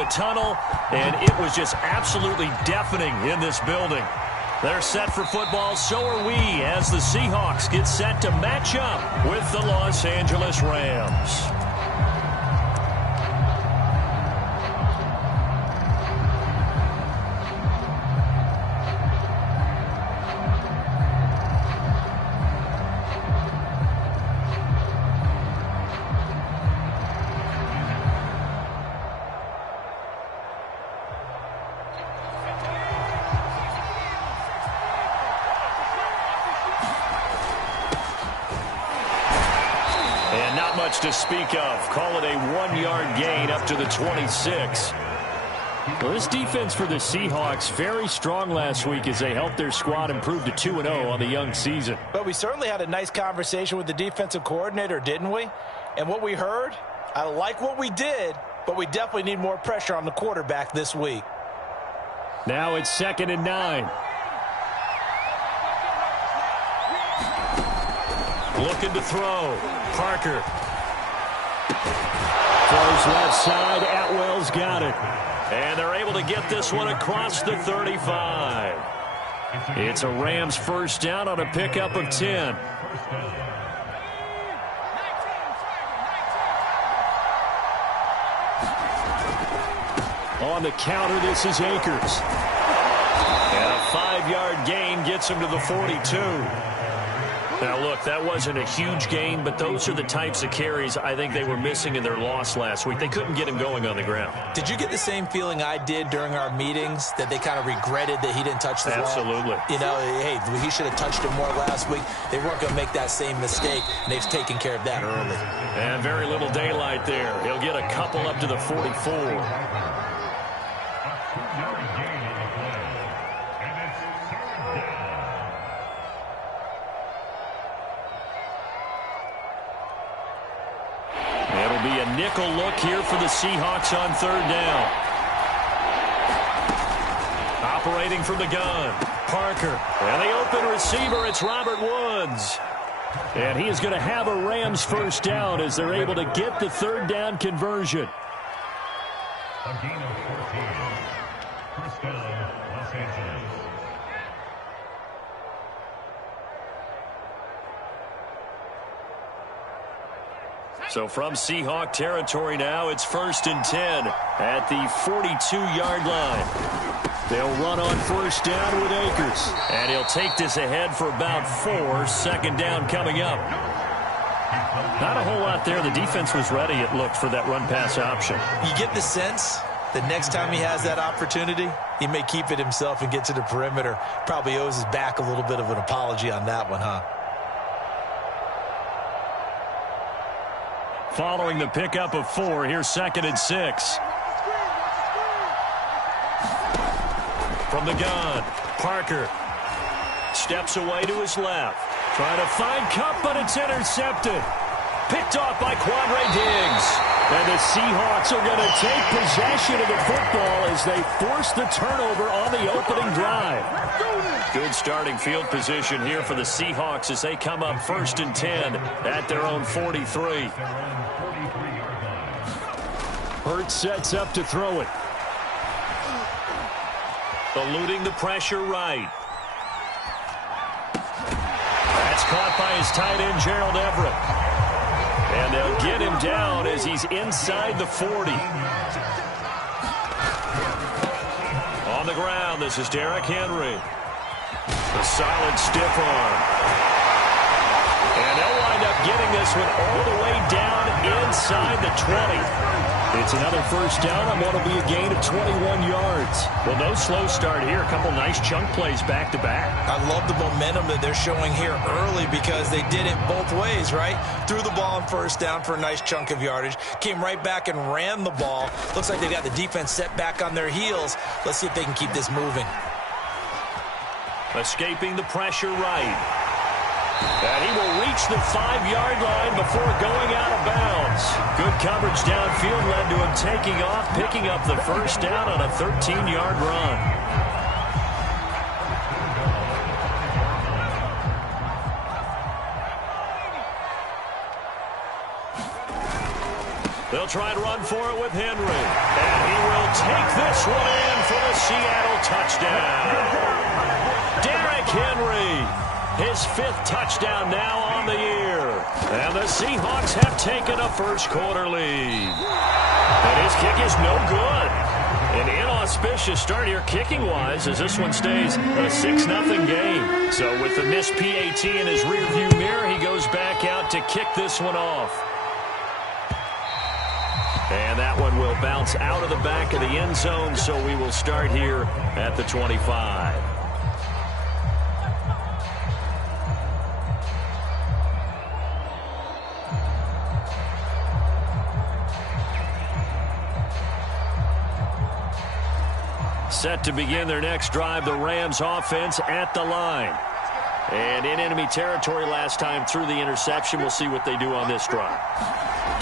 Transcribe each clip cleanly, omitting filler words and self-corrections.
the tunnel, and it was just absolutely deafening in this building. They're set for football, so are we, as the Seahawks get set to match up with the Los Angeles Rams. To speak of. Call it a 1-yard gain up to the 26. Well, this defense for the Seahawks very strong last week as they helped their squad improve to 2-0 on the young season. But we certainly had a nice conversation with the defensive coordinator, didn't we? And what we heard, I like what we did, but we definitely need more pressure on the quarterback this week. Now it's 2nd and 9. Looking to throw. Parker. Throws left side. Atwell's got it. And they're able to get this one across the 35. It's a Rams first down on a pickup of 10. On the counter, this is Akers. And a 5-yard gain gets him to the 42. Now, look, that wasn't a huge gain, but those are the types of carries I think they were missing in their loss last week. They couldn't get him going on the ground. Did you get the same feeling I did during our meetings, that they kind of regretted that he didn't touch the ball? Absolutely. You know, hey, he should have touched it more last week. They weren't going to make that same mistake, and they've taken care of that early. And very little daylight there. He'll get a couple up to the 44. It'll be a nickel look here for the Seahawks on 3rd down. Operating from the gun, Parker. And the open receiver, it's Robert Woods. And he is going to have a Rams first down as they're able to get the 3rd down conversion. A gain of 14. First down, Los Angeles. So from Seahawk territory now, it's 1st and 10 at the 42-yard line. They'll run on first down with Akers. And he'll take this ahead for about 4. 2nd down coming up. Not a whole lot there. The defense was ready, it looked, for that run-pass option. You get the sense that next time he has that opportunity, he may keep it himself and get to the perimeter. Probably owes his back a little bit of an apology on that one, huh? Following the pickup of 4, here's 2nd and 6. From the gun, Parker steps away to his left. Trying to find Cup, but it's intercepted. Picked off by Quandre Diggs. And the Seahawks are going to take possession of the football as they force the turnover on the opening drive. Good starting field position here for the Seahawks as they come up 1st and 10 at their own 43. Hurts sets up to throw it. Eluding the pressure right. That's caught by his tight end, Gerald Everett. And they'll get him down as he's inside the 40. On the ground, this is Derrick Henry. A solid stiff arm. And they'll wind up getting this one all the way down inside the 20. It's another first down on what will be a gain of 21 yards. Well, no slow start here. A couple nice chunk plays back-to-back. I love the momentum that they're showing here early because they did it both ways, right? Threw the ball on first down for a nice chunk of yardage. Came right back and ran the ball. Looks like they got the defense set back on their heels. Let's see if they can keep this moving. Escaping the pressure right. And he will reach the 5-yard line before going out of bounds. Good coverage downfield led to him taking off, picking up the first down on a 13-yard run. They'll try and run for it with Henry. And he will take this one in for the Seattle touchdown. Derrick Henry, his 5th touchdown now on the year. And the Seahawks have taken a first-quarter lead. And his kick is no good. An inauspicious start here kicking-wise as this one stays a 6-0 game. So with the missed PAT in his rearview mirror, he goes back out to kick this one off. And that one will bounce out of the back of the end zone, so we will start here at the 25. Set to begin their next drive, the Rams offense at the line. And in enemy territory last time through the interception. We'll see what they do on this drive.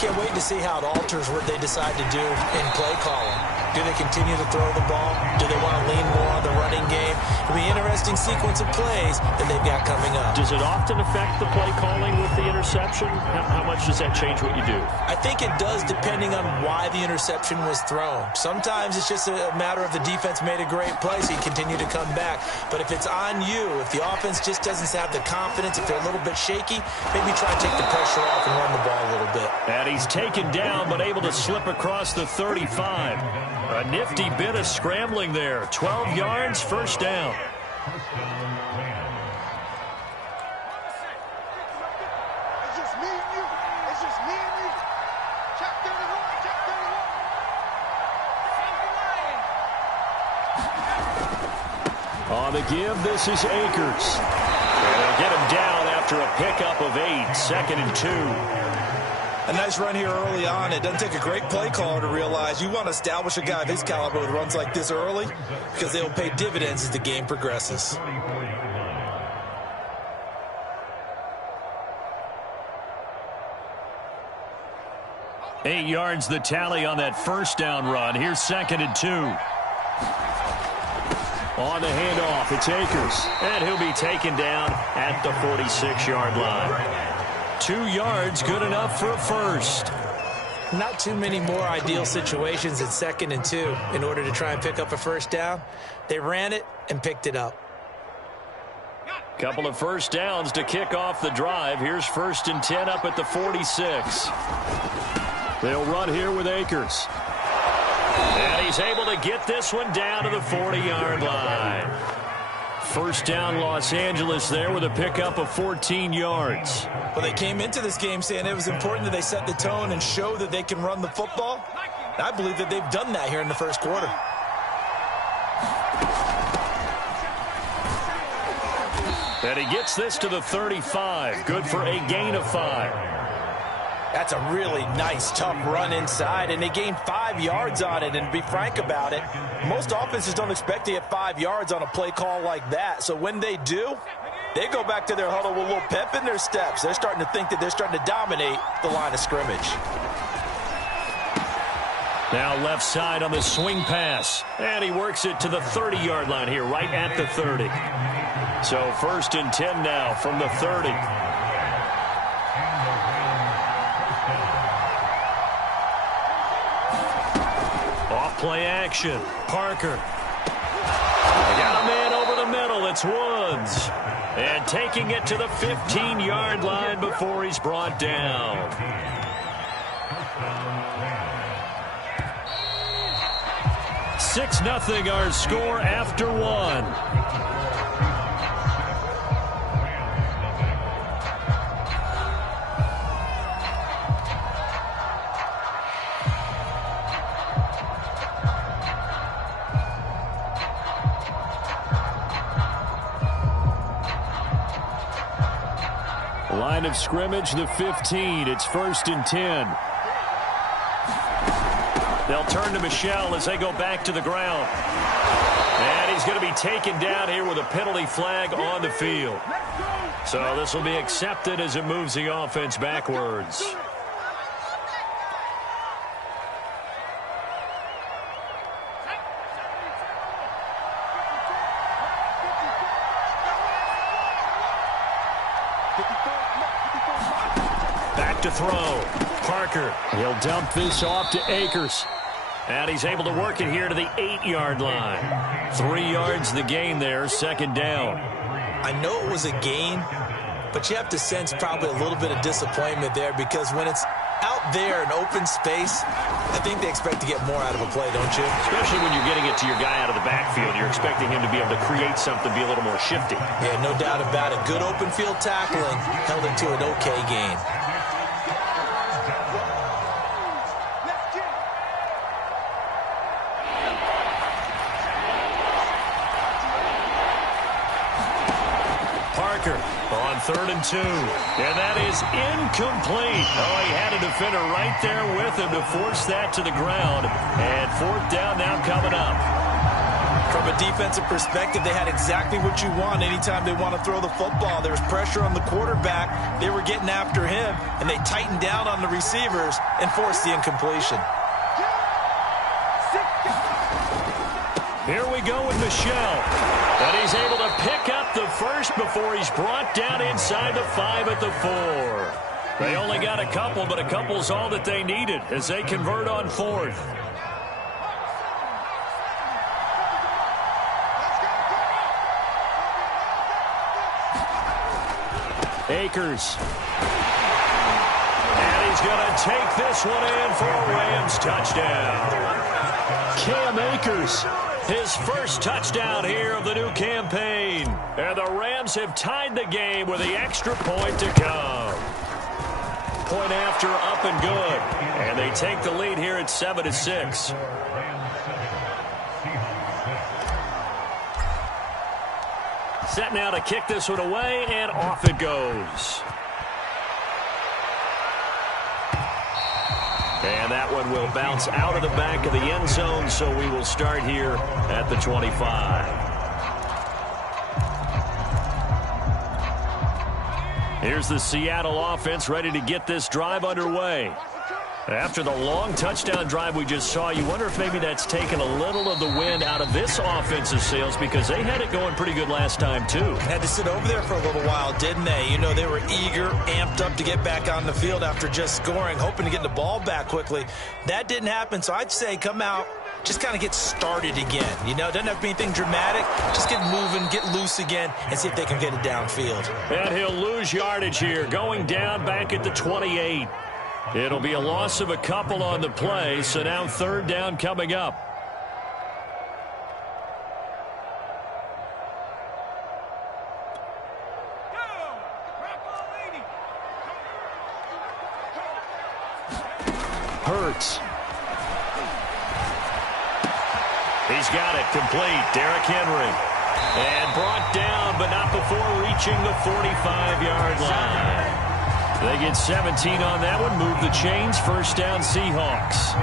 Can't wait to see how it alters what they decide to do in play calling. Do they continue to throw the ball? Do they want to lean more on the running game? It'll be an interesting sequence of plays that they've got coming up. Does it often affect the play calling with the interception? How much does that change what you do? I think it does depending on why the interception was thrown. Sometimes it's just a matter of the defense made a great play, so you continue to come back. But if it's on you, if the offense just doesn't have the confidence, if they're a little bit shaky, maybe try and take the pressure off and run the ball a little bit. And he's taken down but able to slip across the 35. A nifty bit of scrambling there. 12 yards, first down. On the give, this is Akers. And they'll get him down after a pickup of 8, 2nd and 2. A nice run here early on. It doesn't take a great play caller to realize you want to establish a guy of his caliber with runs like this early because they will pay dividends as the game progresses. Eight yards the tally on that first down run. Here's 2nd and 2. On the handoff, it's Akers. And he'll be taken down at the 46-yard line. 2 yards, good enough for a first. Not too many more ideal situations at 2nd and 2 in order to try and pick up a first down. They ran it and picked it up. Couple of first downs to kick off the drive. Here's 1st and 10 up at the 46. They'll run here with Akers. And he's able to get this one down to the 40-yard line. First down, Los Angeles there with a pickup of 14 yards. Well, they came into this game saying it was important that they set the tone and show that they can run the football. I believe that they've done that here in the first quarter. And he gets this to the 35. Good for a gain of 5. That's a really nice, tough run inside, and they gained 5 yards on it. And to be frank about it, most offenses don't expect to get 5 yards on a play call like that. So when they do, they go back to their huddle with a little pep in their steps. They're starting to think that they're starting to dominate the line of scrimmage. Now left side on the swing pass. And he works it to the 30-yard line here, right at the 30. So 1st and 10 now from the 30. Play action. Parker. They got a man over the middle. It's Woods. And taking it to the 15-yard line before he's brought down. Six 0 our score after one. Line of scrimmage, the 15. It's 1st and 10. They'll turn to Michel as they go back to the ground. And he's going to be taken down here with a penalty flag on the field. So this will be accepted as it moves the offense backwards. Back to throw. Parker. He'll dump this off to Akers. And he's able to work it here to the 8-yard line. 3 yards the gain there, second down. I know it was a gain, but you have to sense probably a little bit of disappointment there because when it's out there in open space, I think they expect to get more out of a play, don't you? Especially when you're getting it to your guy out of the backfield. You're expecting him to be able to create something, be a little more shifty. Yeah, no doubt about it. Good open field tackling held it to an okay gain. On 3rd and 2. And that is incomplete. Oh, he had a defender right there with him to force that to the ground. And 4th down now coming up. From a defensive perspective, they had exactly what you want anytime they want to throw the football. There was pressure on the quarterback. They were getting after him, and they tightened down on the receivers and forced the incompletion. Here we go with Michelle. And he's able to pick up the first before he's brought down inside the 5 at the 4. They only got a couple, but a couple's all that they needed as they convert on 4th. Akers. And he's going to take this one in for a Rams touchdown. Cam Akers. His first touchdown here of the new campaign. And the Rams have tied the game with the extra point to come. Point after, up and good. And they take the lead here at 7-6. Set now to kick this one away, and off it goes. And that one will bounce out of the back of the end zone, so we will start here at the 25. Here's the Seattle offense ready to get this drive underway. After the long touchdown drive we just saw, you wonder if maybe that's taken a little of the wind out of this offensive sails because they had it going pretty good last time, too. Had to sit over there for a little while, didn't they? You know, they were eager, amped up to get back on the field after just scoring, hoping to get the ball back quickly. That didn't happen, so I'd say come out, just kind of get started again. You know, doesn't have to be anything dramatic. Just get moving, get loose again, and see if they can get it downfield. And he'll lose yardage here, going down back at the 28. It'll be a loss of a couple on the play, so now 3rd down coming up. Hurts. He's got it complete. Derrick Henry. And brought down, but not before reaching the 45-yard line. They get 17 on that one. Move the chains. 1st down, Seahawks.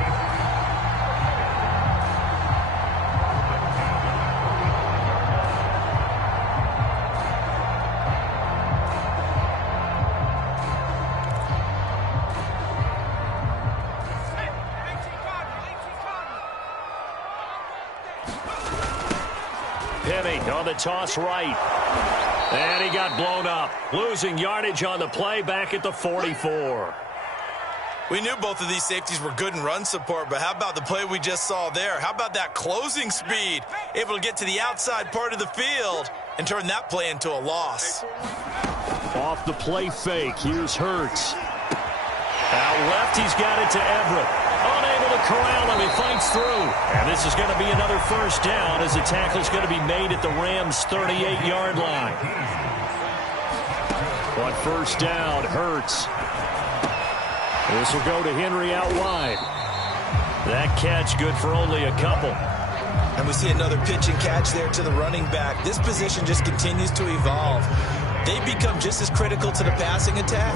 Penny on the toss right. And he got blown up. Losing yardage on the play back at the 44. We knew both of these safeties were good in run support, but how about the play we just saw there? How about that closing speed? Able to get to the outside part of the field and turn that play into a loss. Off the play fake. Here's Hurts. Out left, he's got it to Everett. Unable to corral him. He fights through. And this is going to be another 1st down as the tackle is going to be made at the Rams' 38-yard line. On 1st down, Hurts. This will go to Henry out wide. That catch good for only a couple. And we see another pitch and catch there to the running back. This position just continues to evolve. They become just as critical to the passing attack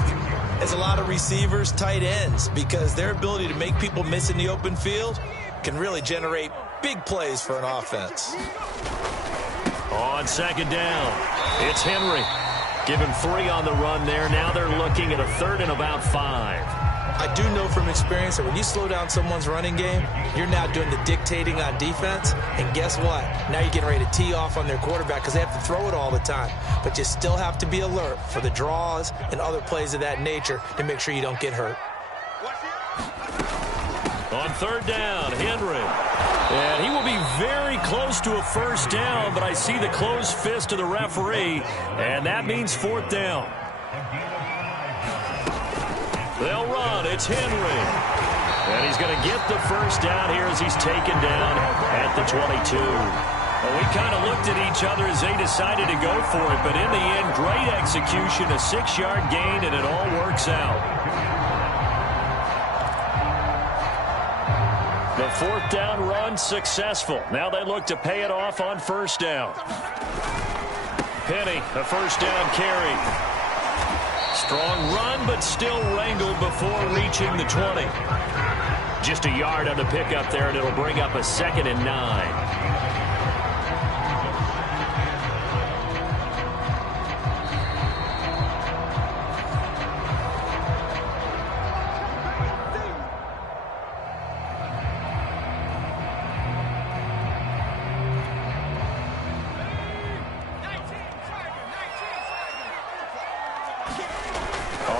as a lot of receivers, tight ends, because their ability to make people miss in the open field can really generate big plays for an offense. On 2nd down, it's Henry. Give him 3 on the run there. Now they're looking at a 3rd and about 5. I do know from experience that when you slow down someone's running game, you're now doing the dictating on defense. And guess what? Now you're getting ready to tee off on their quarterback because they have to throw it all the time. But you still have to be alert for the draws and other plays of that nature to make sure you don't get hurt. On third down, Henry. And he will be very close to a first down, but I see the closed fist of the referee, and that means fourth down. They'll run. It's Henry. And he's going to get the first down here as he's taken down at the 22. Well, we kind of looked at each other as they decided to go for it, but in the end, great execution, a 6-yard gain, and it all works out. The fourth down run successful. Now they look to pay it off on first down. Penny, a first down carry. Strong run, but still wrangled before reaching the 20. Just a yard on the pickup there, and it'll bring up a 2nd and 9.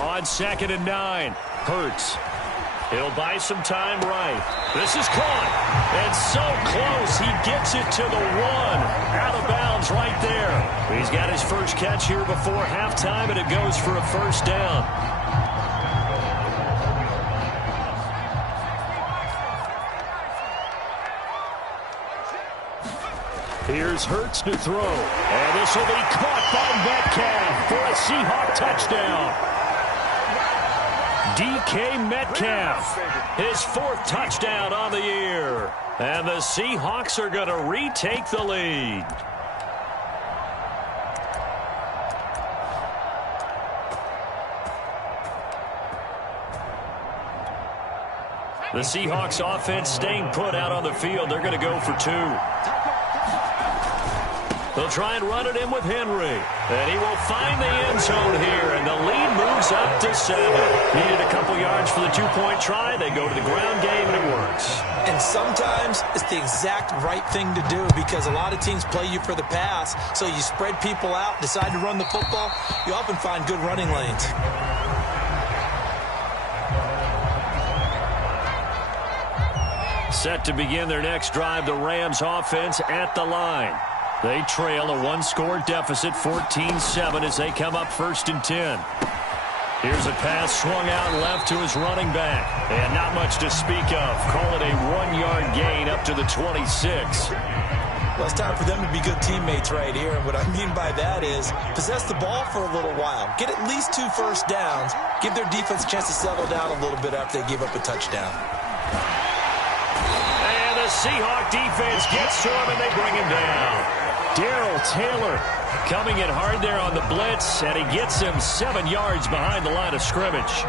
On 2nd and 9, Hurts. He'll buy some time right. This is caught. And so close. He gets it to the 1. Out of bounds right there. He's got his first catch here before halftime, and it goes for a first down. Here's Hurts to throw. And this will be caught by Metcalf for a Seahawk touchdown. DK Metcalf, his 4th touchdown on the year. And the Seahawks are going to retake the lead. The Seahawks offense staying put out on the field. They're going to go for 2. They'll try and run it in with Henry. And he will find the end zone here. And the lead moves up to 7. Needed a couple yards for the 2-point try. They go to the ground game, and it works. And sometimes it's the exact right thing to do because a lot of teams play you for the pass. So you spread people out, decide to run the football. You often find good running lanes. Set to begin their next drive, the Rams offense at the line. They trail a 1-score deficit, 14-7, as they come up 1st and 10. Here's a pass swung out left to his running back. And not much to speak of. Call it a 1-yard gain up to the 26. Well, it's time for them to be good teammates right here. And what I mean by that is possess the ball for a little while. Get at least 2 first downs. Give their defense a chance to settle down a little bit after they give up a touchdown. And the Seahawk defense gets to him, and they bring him down. Darrell Taylor coming in hard there on the blitz, and he gets him 7 yards behind the line of scrimmage.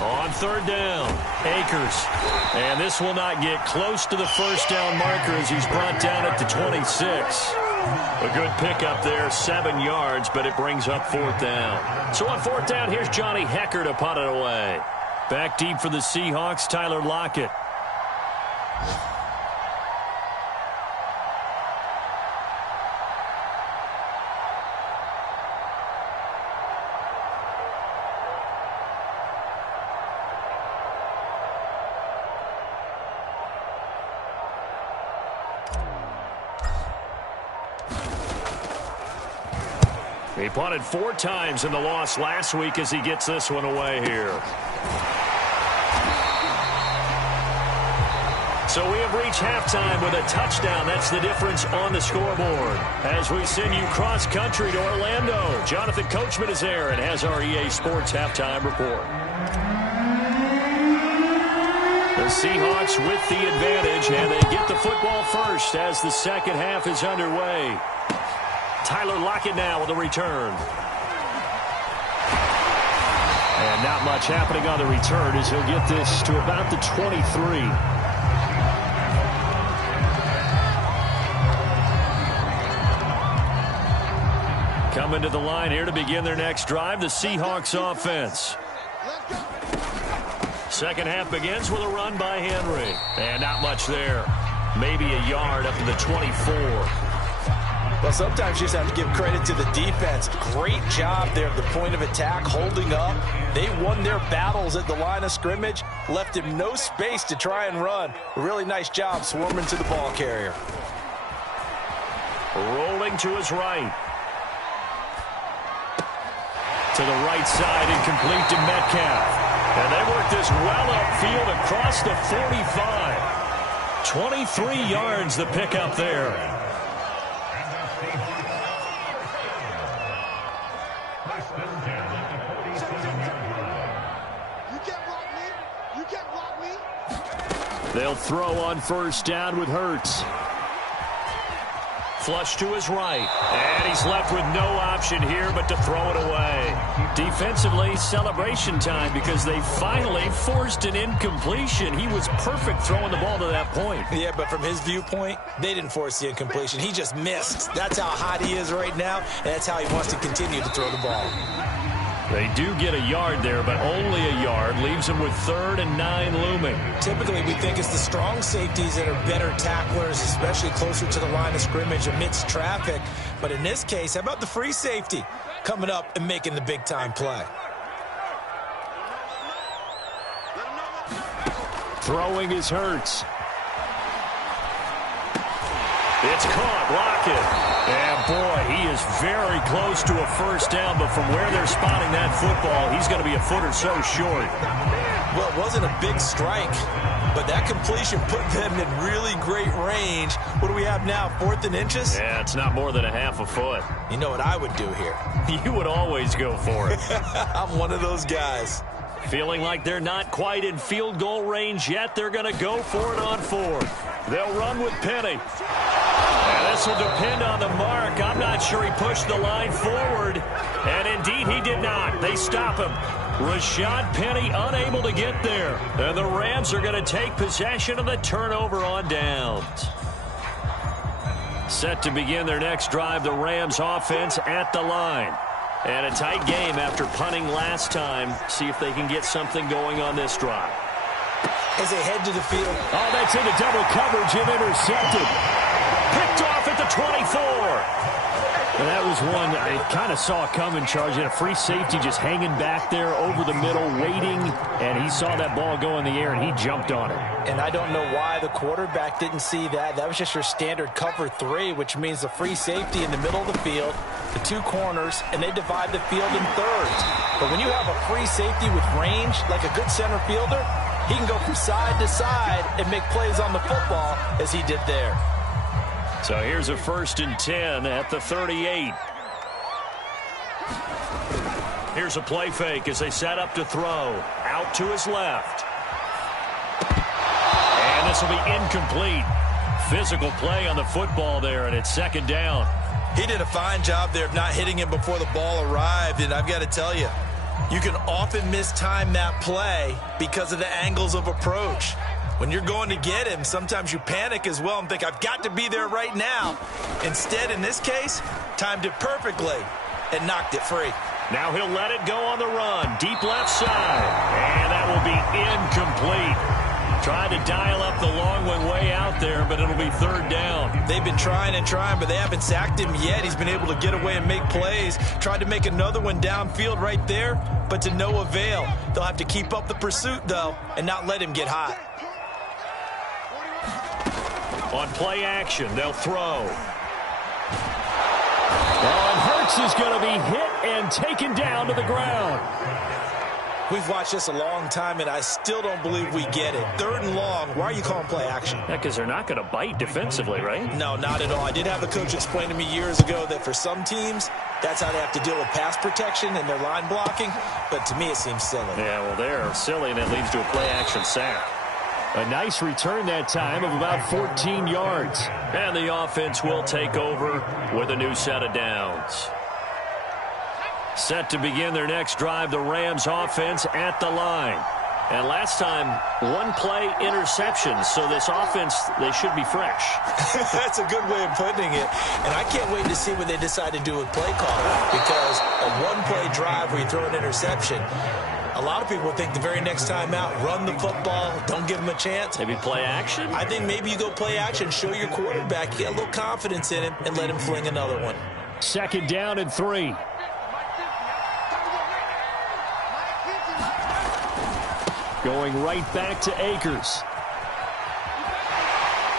On third down, Akers. And this will not get close to the first down marker as he's brought down at the 26. A good pickup there, 7 yards, but it brings up 4th down. So on 4th down, here's Johnny Hecker to punt it away. Back deep for the Seahawks, Tyler Lockett. He punted 4 times in the loss last week as he gets this one away here. So we have reached halftime with a touchdown. That's the difference on the scoreboard. As we send you cross-country to Orlando, Jonathan Coachman is there and has our EA Sports halftime report. The Seahawks with the advantage, and they get the football first as the second half is underway. Tyler Lockett now with a return. And not much happening on the return as he'll get this to about the 23. Coming to the line here to begin their next drive, the Seahawks offense. Second half begins with a run by Henry. And not much there. maybe a yard up to the 24. Well, sometimes you just have to give credit to the defense. Great job there at the point of attack, holding up. They won their battles at the line of scrimmage, left him no space to try and run. A really nice job swarming to the ball carrier. Rolling to his right. To the right side, incomplete to Metcalf. And they work this well upfield across the 45. 23 yards the pickup there. They'll throw on first down with Hurts. Flush to his right. And he's left with no option here but to throw it away. Defensively, celebration time because they finally forced an incompletion. He was perfect throwing the ball to that point. Yeah, but from his viewpoint, they didn't force the incompletion. He just missed. That's how hot he is right now, and that's how he wants to continue to throw the ball. They do get a yard there, but only a yard. Leaves them with 3rd and 9 looming. Typically, we think it's the strong safeties that are better tacklers, especially closer to the line of scrimmage amidst traffic. But in this case, how about the free safety coming up and making the big-time play? Throwing is Hurts. It's caught. Lockett. And, boy, he is very close to a first down, but from where they're spotting that football, he's going to be a foot or so short. Well, it wasn't a big strike, but that completion put them in really great range. What do we have now, 4th and inches? Yeah, it's not more than a half a foot. You know what I would do here? You would always go for it. I'm one of those guys. Feeling like they're not quite in field goal range yet, they're going to go for it on 4th. They'll run with Penny. And this will depend on the mark. I'm not sure he pushed the line forward. And indeed, he did not. They stop him. Rashad Penny unable to get there. And the Rams are going to take possession of the turnover on downs. Set to begin their next drive, the Rams offense at the line. And a tight game after punting last time. See if they can get something going on this drive. As they head to the field. Oh, that's into double coverage and intercepted. Picked off at the 24. And that was one I kind of saw coming, Charge. A free safety just hanging back there over the middle, waiting. And he saw that ball go in the air, and he jumped on it. And I don't know why the quarterback didn't see that. That was just your standard cover 3, which means the free safety in the middle of the field, the 2 corners, and they divide the field in thirds. But when you have a free safety with range, like a good center fielder, he can go from side to side and make plays on the football as he did there. So here's a 1st and 10 at the 38. Here's a play fake as they set up to throw. Out to his left. And this will be incomplete. Physical play on the football there, and it's 2nd down. He did a fine job there of not hitting him before the ball arrived, and I've got to tell you, you can often mistime that play because of the angles of approach. When you're going to get him, sometimes you panic as well and think, I've got to be there right now. Instead, in this case, timed it perfectly and knocked it free. Now he'll let it go on the run. Deep left side. And that will be incomplete. Tried to dial up the long one way out there, but it'll be 3rd down. They've been trying and trying, but they haven't sacked him yet. He's been able to get away and make plays. Tried to make another one downfield right there, but to no avail. They'll have to keep up the pursuit, though, and not let him get hot. On play action, they'll throw. And Hurts is going to be hit and taken down to the ground. We've watched this a long time, and I still don't believe we get it. 3rd and long. Why are you calling play action? Yeah, because they're not going to bite defensively, right? No, not at all. I did have a coach explain to me years ago that for some teams, that's how they have to deal with pass protection and their line blocking. But to me, it seems silly. Yeah, well, they're silly, and it leads to a play action sack. A nice return that time of about 14 yards. And the offense will take over with a new set of downs. Set to begin their next drive, the Rams offense at the line. And last time, 1 play interception. So this offense, they should be fresh. That's a good way of putting it. And I can't wait to see what they decide to do with play calling. Because a 1-play drive where you throw an interception, A lot of people think the very next time out, run the football, don't give him a chance. Maybe play action? I think maybe you go play action, show your quarterback, you get a little confidence in him, and let him fling another one. 2nd down and 3. Going right back to Akers.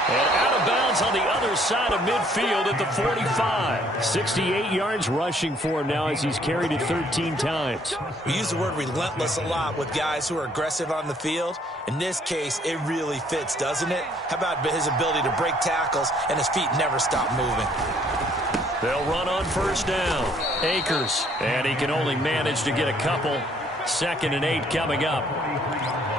And out of bounds on the other side of midfield at the 45. 68 yards rushing for him now as he's carried it 13 times. We use the word relentless a lot with guys who are aggressive on the field. In this case, it really fits, doesn't it? How about his ability to break tackles and his feet never stop moving? They'll run on 1st down. Akers. And he can only manage to get a couple. 2nd and 8 coming up.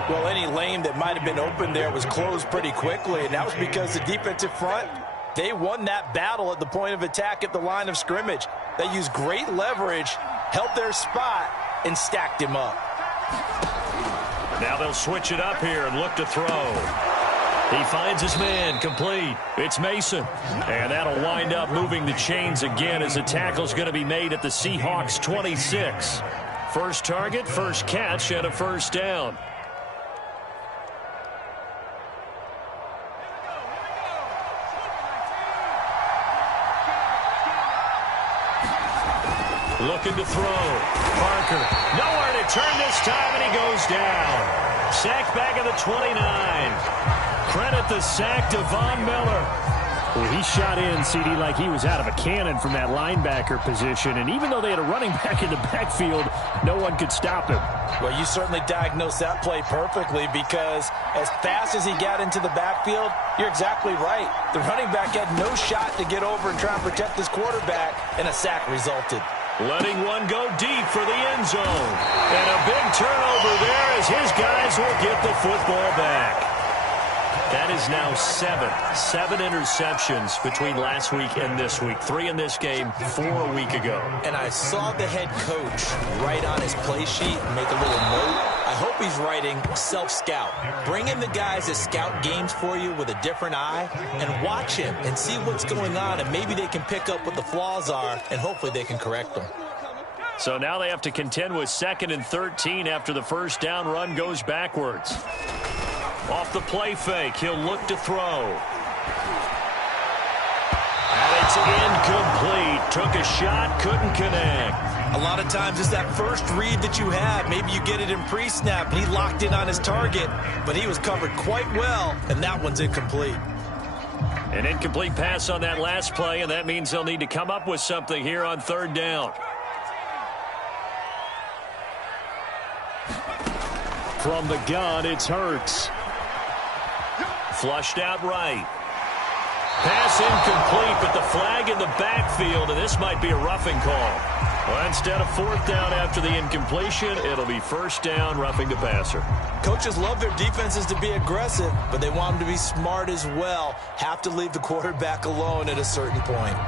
Well, any lane that might have been open there was closed pretty quickly, and that was because the defensive front, they won that battle at the point of attack at the line of scrimmage. They used great leverage, held their spot, and stacked him up. Now they'll switch it up here and look to throw. He finds his man, complete. It's Mason. And that'll wind up moving the chains again as the tackle's going to be made at the Seahawks 26. First target, first catch, and a 1st down. Looking to throw. Parker. Nowhere to turn this time, and he goes down. Sack back at the 29. Credit the sack to Von Miller. Well, he shot in, CD, like he was out of a cannon from that linebacker position. And even though they had a running back in the backfield, no one could stop him. Well, you certainly diagnosed that play perfectly because as fast as he got into the backfield, you're exactly right. The running back had no shot to get over and try and protect his quarterback, and a sack resulted. Letting one go deep for the end zone. And a big turnover there as his guys will get the football back. That is now 7 interceptions between last week and this week. 3 in this game, 4 a week ago. And I saw the head coach write on his play sheet and make a little note. I hope he's writing self-scout. Bring in the guys that scout games for you with a different eye and watch him and see what's going on, and maybe they can pick up what the flaws are, and hopefully they can correct them. So now they have to contend with 2nd and 13 after the 1st down run goes backwards. Off the play fake, he'll look to throw. And it's incomplete. Took a shot, couldn't connect. A lot of times it's that first read that you have. Maybe you get it in pre-snap, and he locked in on his target, but he was covered quite well, and that one's incomplete. An incomplete pass on that last play, and that means they'll need to come up with something here on 3rd down. From the gun, it's Hurts. Flushed out right. Pass incomplete, but the flag in the backfield, and this might be a roughing call. Well, instead of 4th down after the incompletion, it'll be 1st down, roughing the passer. Coaches love their defenses to be aggressive, but they want them to be smart as well. Have to leave the quarterback alone at a certain point.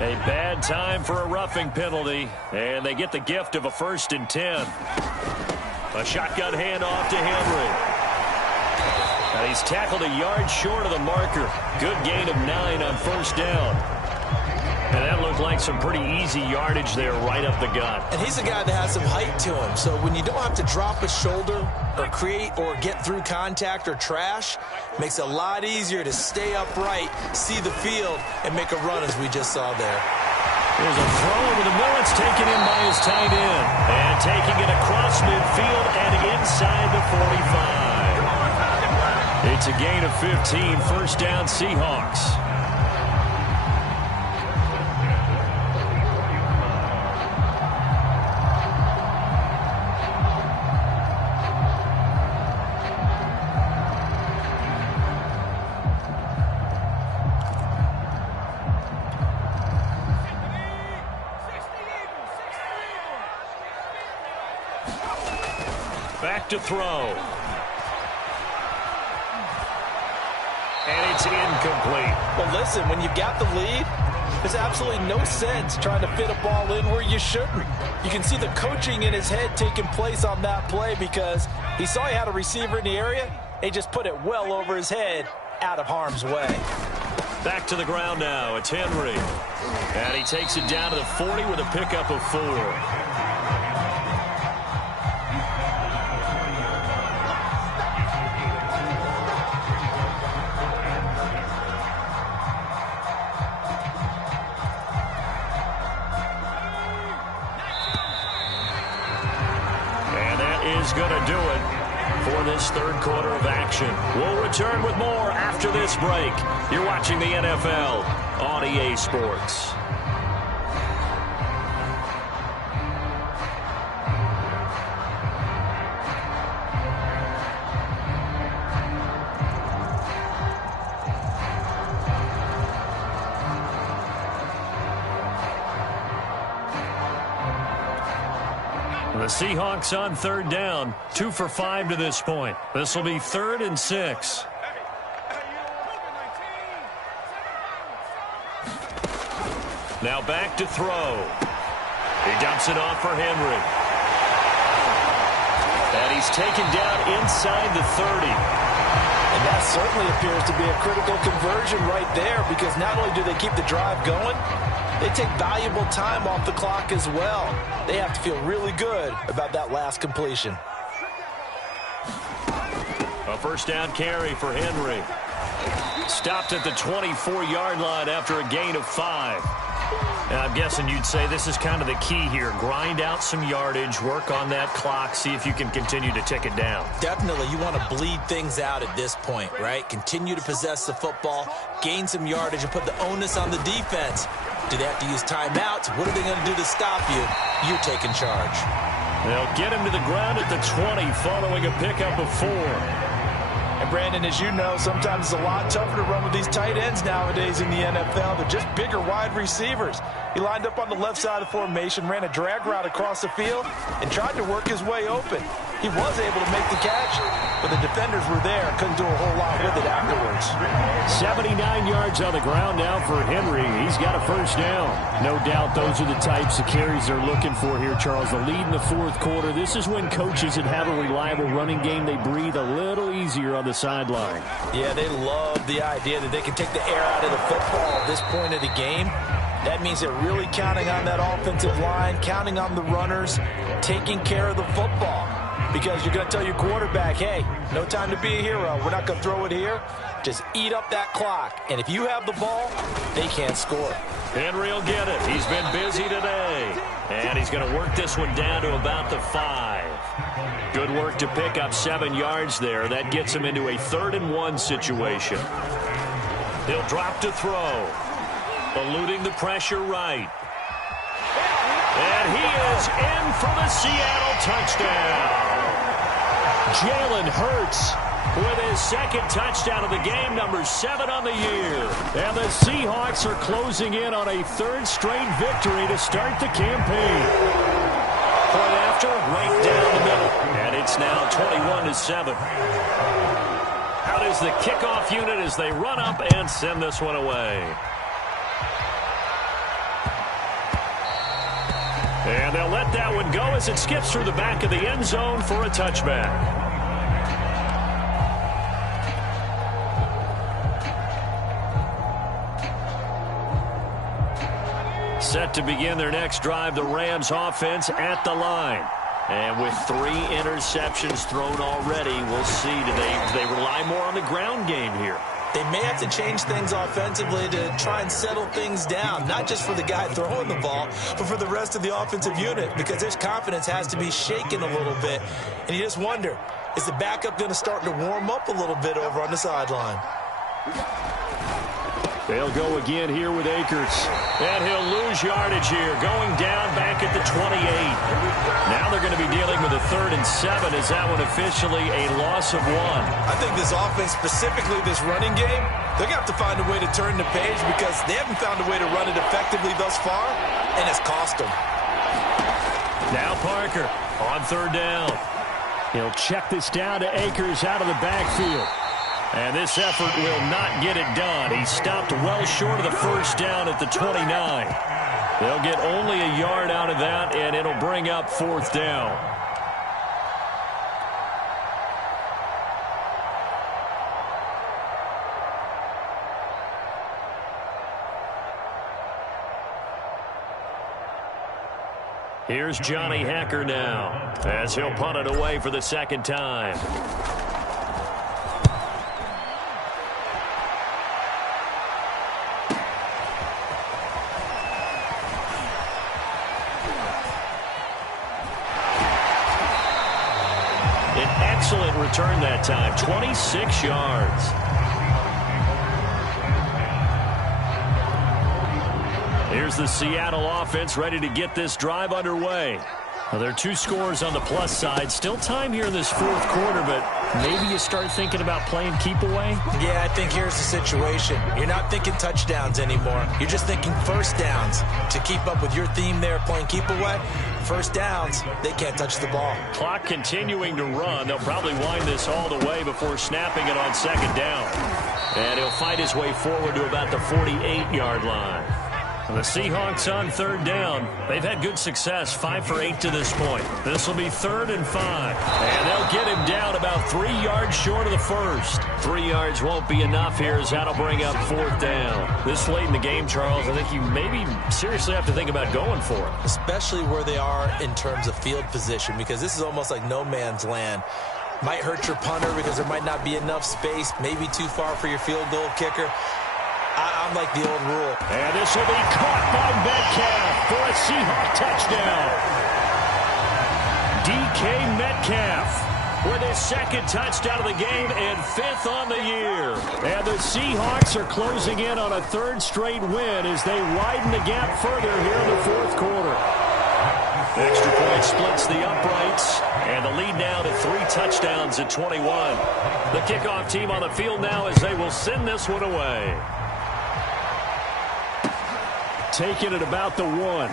A bad time for a roughing penalty, and they get the gift of a 1st and 10. A shotgun handoff to Henry. And he's tackled a yard short of the marker. Good gain of 9 on 1st down. And that looked like some pretty easy yardage there right up the gut. And he's a guy that has some height to him, so when you don't have to drop a shoulder or create or get through contact or trash, makes it a lot easier to stay upright, see the field, and make a run as we just saw there. There's a throw over the middle. It's taken in by his tight end. And taking it across midfield and inside the 45. It's a gain of 15, 1st down Seahawks. Back to throw. And it's incomplete. Well, listen, when you've got the lead, there's absolutely no sense trying to fit a ball in where you shouldn't. You can see the coaching in his head taking place on that play because he saw he had a receiver in the area. He just put it well over his head, out of harm's way. Back to the ground now. It's Henry. And he takes it down to the 40 with a pickup of 4. Is going to do it for this third quarter of action. We'll return with more after this break. You're watching the NFL on EA Sports. The Seahawks on third down, 2 for 5 to this point. This will be 3rd and 6. Now back to throw. He dumps it off for Henry. And he's taken down inside the 30. And that certainly appears to be a critical conversion right there, because not only do they keep the drive going, they take valuable time off the clock as well. They have to feel really good about that last completion. A first down carry for Henry. Stopped at the 24-yard line after a gain of 5. And I'm guessing you'd say this is kind of the key here. Grind out some yardage, work on that clock, see if you can continue to tick it down. Definitely. You want to bleed things out at this point, right? Continue to possess the football, gain some yardage, and put the onus on the defense. Do they have to use timeouts? What are they going to do to stop you? You're taking charge. They'll get him to the ground at the 20 following a pickup of 4. And Brandon, as you know, sometimes it's a lot tougher to run with these tight ends nowadays in the NFL. They're just bigger wide receivers. He lined up on the left side of formation, ran a drag route across the field, and tried to work his way open. He was able to make the catch, but the defenders were there. Couldn't do a whole lot with it afterwards. 79 yards on the ground now for Henry. He's got a first down. No doubt those are the types of carries they're looking for here, Charles. The lead in the fourth quarter. This is when coaches that have a reliable running game, they breathe a little easier on the sideline. Yeah, they love the idea that they can take the air out of the football at this point of the game. That means they're really counting on that offensive line, counting on the runners, taking care of the football. Because you're going to tell your quarterback, hey, no time to be a hero. We're not going to throw it here. Just eat up that clock. And if you have the ball, they can't score. Henry will get it. He's been busy today. And he's going to work this one down to about the 5. Good work to pick up 7 yards there. That gets him into a 3rd and 1 situation. He'll drop to throw. Eluding the pressure right. And he is in for the Seattle touchdown. Jalen Hurts with his 2nd touchdown of the game, number 7 on the year. And the Seahawks are closing in on a 3rd straight victory to start the campaign. Point after, right down the middle. And it's now 21-7. Out is the kickoff unit as they run up and send this one away. And they'll let that one go as it skips through the back of the end zone for a touchback. Set to begin their next drive, the Rams offense at the line. And with 3 interceptions thrown already, we'll see. Do they rely more on the ground game here? They may have to change things offensively to try and settle things down, not just for the guy throwing the ball, but for the rest of the offensive unit, because his confidence has to be shaken a little bit. And you just wonder, is the backup going to start to warm up a little bit over on the sideline? They'll go again here with Akers. And he'll lose yardage here, going down back at the 28. Now they're going to be dealing with a 3rd and 7. Is that one officially a loss of 1? I think this offense, specifically this running game, they're going to have to find a way to turn the page because they haven't found a way to run it effectively thus far, and it's cost them. Now Parker on 3rd down. He'll check this down to Akers out of the backfield. And this effort will not get it done. He stopped well short of the first down at the 29. They'll get only a yard out of that, and it'll bring up 4th down. Here's Johnny Hacker now as he'll punt it away for the second time. An excellent return that time, 26 yards. Here's the Seattle offense ready to get this drive underway. Well, there are 2 scores on the plus side. Still time here in this fourth quarter, but maybe you start thinking about playing keep away? Yeah, I think here's the situation. You're not thinking touchdowns anymore. You're just thinking first downs. To keep up with your theme there, playing keep away, first downs, they can't touch the ball. Clock continuing to run. They'll probably wind this all the way before snapping it on second down. And he'll fight his way forward to about the 48-yard line. The Seahawks on third down. They've had good success, 5 for 8 to this point. This will be 3rd and 5. And they'll get him down about 3 yards short of the first. 3 yards won't be enough here as that'll bring up 4th down. This late in the game, Charles, I think you maybe seriously have to think about going for it. Especially where they are in terms of field position, because this is almost like no man's land. Might hurt your punter because there might not be enough space, maybe too far for your field goal kicker. I'm like the old rule. And this will be caught by Metcalf for a Seahawk touchdown. DK Metcalf with his 2nd touchdown of the game and 5th on the year. And the Seahawks are closing in on a 3rd straight win as they widen the gap further here in the 4th quarter. Extra point splits the uprights, and the lead now to 3 touchdowns at 21. The kickoff team on the field now as they will send this one away. Taking it about the 1. Now a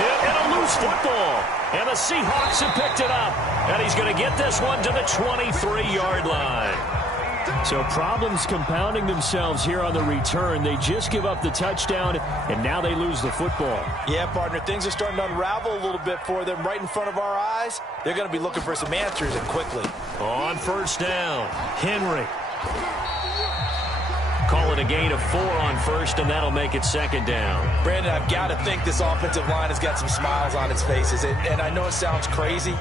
hit and a loose football. And the Seahawks have picked it up. And he's going to get this one to the 23-yard line. So problems compounding themselves here on the return. They just give up the touchdown, and now they lose the football. Yeah, partner, things are starting to unravel a little bit for them right in front of our eyes. They're going to be looking for some answers, and quickly. On first down, Henry. Call it a gain of 4 on first, and that'll make it 2nd down. Brandon, I've got to think this offensive line has got some smiles on its faces. And I know it sounds crazy,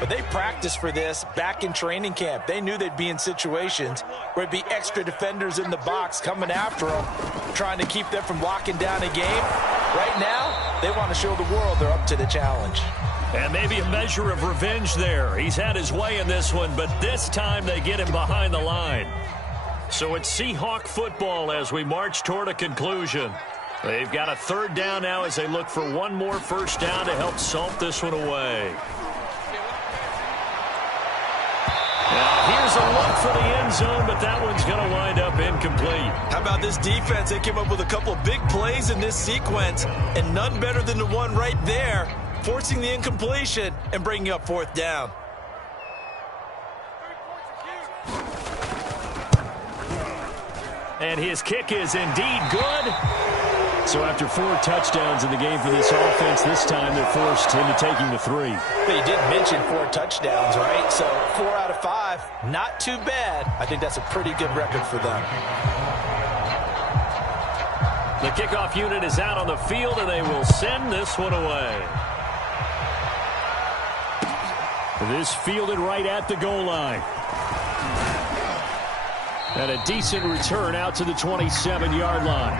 but they practiced for this back in training camp. They knew they'd be in situations where it'd be extra defenders in the box coming after them, trying to keep them from locking down a game. Right now, they want to show the world they're up to the challenge. And maybe a measure of revenge there. He's had his way in this one, but this time they get him behind the line. So it's Seahawk football as we march toward a conclusion. They've got a 3rd down now as they look for one more first down to help salt this one away. Now here's a look for the end zone, but that one's going to wind up incomplete. How about this defense? They came up with a couple big plays in this sequence, and none better than the one right there, forcing the incompletion and bringing up 4th down. And his kick is indeed good. So after 4 touchdowns in the game for this offense, this time they're forced into taking the 3. But you did mention 4 touchdowns, right? So 4 out of 5, not too bad. I think that's a pretty good record for them. The kickoff unit is out on the field, and they will send this one away. This fielded right at the goal line. And a decent return out to the 27-yard line.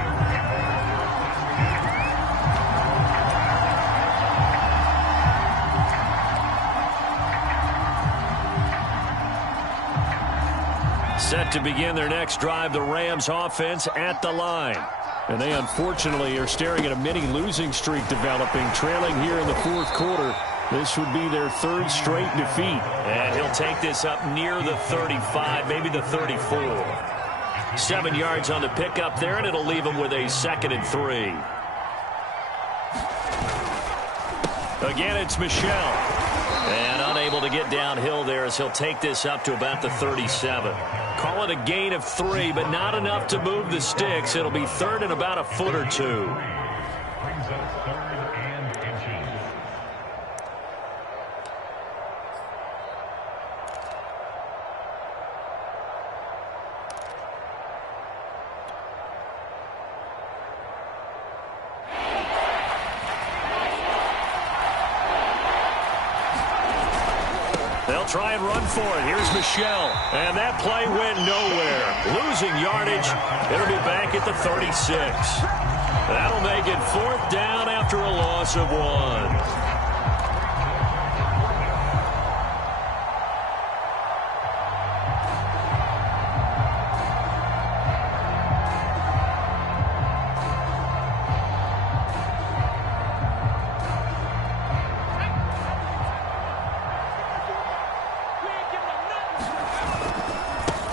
Set to begin their next drive, the Rams offense at the line. And they unfortunately are staring at a mini losing streak developing, trailing here in the 4th quarter. This would be their 3rd straight defeat. And he'll take this up near the 35, maybe the 34. 7 yards on the pickup there, and it'll leave him with a 2nd and 3. Again, it's Michel. And unable to get downhill there as he'll take this up to about the 37. Call it a gain of 3, but not enough to move the sticks. It'll be 3rd and about a foot or 2. Brings up 3rd and inches. They'll try and run for it. Here's Michel. And that play went nowhere. Losing yardage. It'll be back at the 36. That'll make it 4th down after a loss of 1.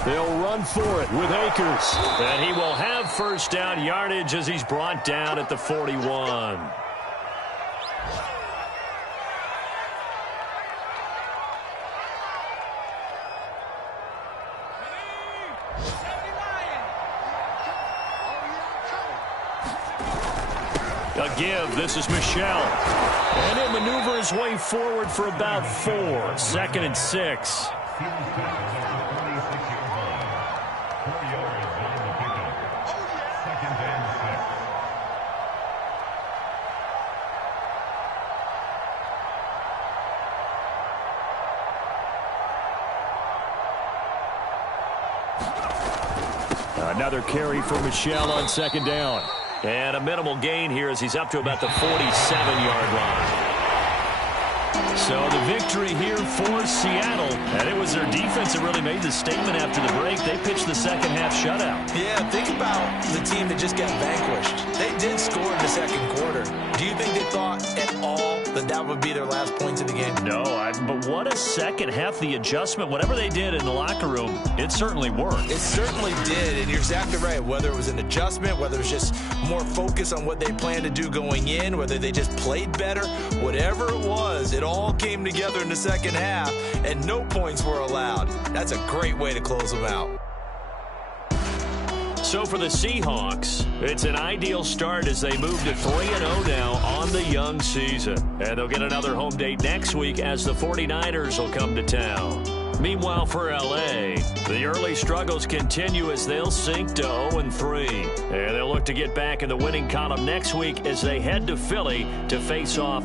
They'll run for it with Akers. And he will have 1st down yardage as he's brought down at the 41. A give. This is Michel. And he'll maneuver his way forward for about 4. 2nd and 6. Another carry for Michel on 2nd down. And a minimal gain here as he's up to about the 47-yard line. So the victory here for Seattle. And it was their defense that really made the statement after the break. They pitched the second half shutout. Yeah, think about the team that just got vanquished. They did score in the 2nd quarter. Do you think they thought at all that that would be their last points of the game? No, but what a second half. The adjustment, whatever they did in the locker room, it certainly worked. It certainly did, and you're exactly right. Whether it was an adjustment, whether it was just more focus on what they planned to do going in, whether they just played better, whatever it was, it all came together in the 2nd half, and no points were allowed. That's a great way to close them out. So for the Seahawks, it's an ideal start as they move to 3-0 now on the young season. And they'll get another home date next week as the 49ers will come to town. Meanwhile, for L.A., the early struggles continue as they'll sink to 0-3. And they'll look to get back in the winning column next week as they head to Philly to face off